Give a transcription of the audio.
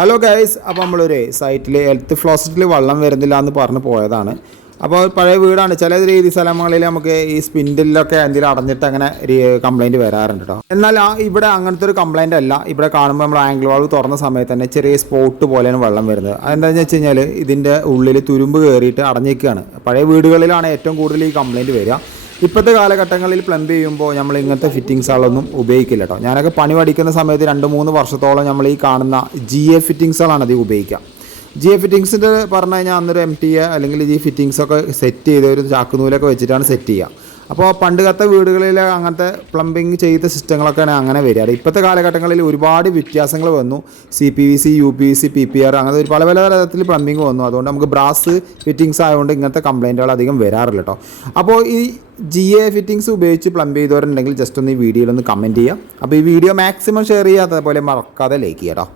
Hello guys, അപ്പോൾ നമ്മളൊരു സൈറ്റിൽ ഹെൽത്ത് ഫ്ലോസറ്റിൽ വെള്ളം വരുന്നില്ല എന്ന് പറഞ്ഞ് പോയതാണ്. അപ്പോൾ പഴയ വീടാണ്. ചില രീതി സ്ഥലങ്ങളിൽ നമുക്ക് ഈ സ്പിൻഡിലൊക്കെ എന്തെങ്കിലും അടഞ്ഞിട്ട് അങ്ങനെ ഒരു കംപ്ലയിൻറ്റ് വരാറുണ്ട് കേട്ടോ. എന്നാൽ ഇവിടെ അങ്ങനത്തെ ഒരു കംപ്ലയിൻ്റ് അല്ല. ഇവിടെ കാണുമ്പോൾ നമ്മൾ ആംഗിൾ വാൾവ് തുറന്ന സമയത്ത് തന്നെ ചെറിയ സ്പോട്ട് പോലെയാണ് വെള്ളം വരുന്നത്. അതെന്താണെന്ന് വെച്ച് കഴിഞ്ഞാൽ ഇതിൻ്റെ ഉള്ളിൽ തുരുമ്പ് കയറിയിട്ട് അടഞ്ഞിരിക്കുകയാണ്. പഴയ വീടുകളിലാണ് ഏറ്റവും കൂടുതൽ ഈ കംപ്ലയിൻറ്റ് വരിക. ഇപ്പോഴത്തെ കാലഘട്ടങ്ങളിൽ പ്ലംബ് ചെയ്യുമ്പോൾ നമ്മൾ ഇങ്ങനത്തെ ഫിറ്റിങ്സുകളൊന്നും ഉപയോഗിക്കില്ല കേട്ടോ. ഞാനൊക്കെ പണി പഠിക്കുന്ന സമയത്ത് 2-3 വർഷത്തോളം നമ്മൾ ഈ കാണുന്ന ഫിറ്റിങ്സുകളാണ് അധികം ഉപയോഗിക്കുക. ഫിറ്റിങ്സിൻ്റെ പറഞ്ഞു കഴിഞ്ഞാൽ അന്നൊരു MTA അല്ലെങ്കിൽ ഫിറ്റിങ്സൊക്കെ സെറ്റ് ചെയ്ത് ഒരു ചാക്കുനൂലൊക്കെ വെച്ചിട്ടാണ് സെറ്റ് ചെയ്യുക. അപ്പോൾ പണ്ടുകാലത്തെ വീടുകളിൽ അങ്ങനത്തെ പ്ലംബിങ് ചെയ്ത സിസ്റ്റങ്ങളൊക്കെയാണ് അങ്ങനെ വരിക. ഇപ്പോഴത്തെ കാലഘട്ടങ്ങളിൽ ഒരുപാട് വ്യത്യാസങ്ങൾ വന്നു. CPVC, UPVC, PPR അങ്ങനത്തെ പല പല തരത്തിൽ പ്ലംബിങ് വന്നു. അതുകൊണ്ട് നമുക്ക് ബ്രാസ് ഫിറ്റിങ്സ് ആയതുകൊണ്ട് ഇങ്ങനത്തെ കംപ്ലയിൻറ്റുകൾ അധികം വരാറില്ല കേട്ടോ. അപ്പോൾ ഈ ഫിറ്റിങ്സ് ഉപയോഗിച്ച് പ്ലംബ് ചെയ്തവരുണ്ടെങ്കിൽ ജസ്റ്റ് ഒന്ന് ഈ വീഡിയോയിലൊന്ന് കമൻറ്റ് ചെയ്യുക. അപ്പോൾ ഈ വീഡിയോ മാക്സിമം ഷെയർ ചെയ്യുക, അതേപോലെ മറക്കാതെ ലൈക്ക് ചെയ്യുക കേട്ടോ.